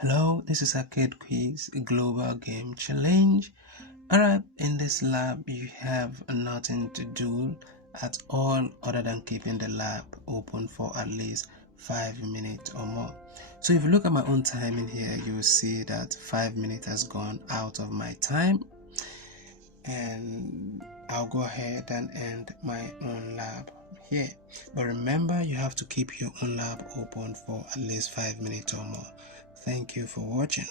Hello, this is Arcade Quiz Global Game Challenge. Alright, in this lab you have nothing to do at all other than keeping the lab open for at least 5 minutes or more. So if you look at my own time in here, you will see that 5 minutes has gone out of my time, and I'll go ahead and end my own lab here. But remember, you have to keep your own lab open for at least 5 minutes or more. Thank you for watching.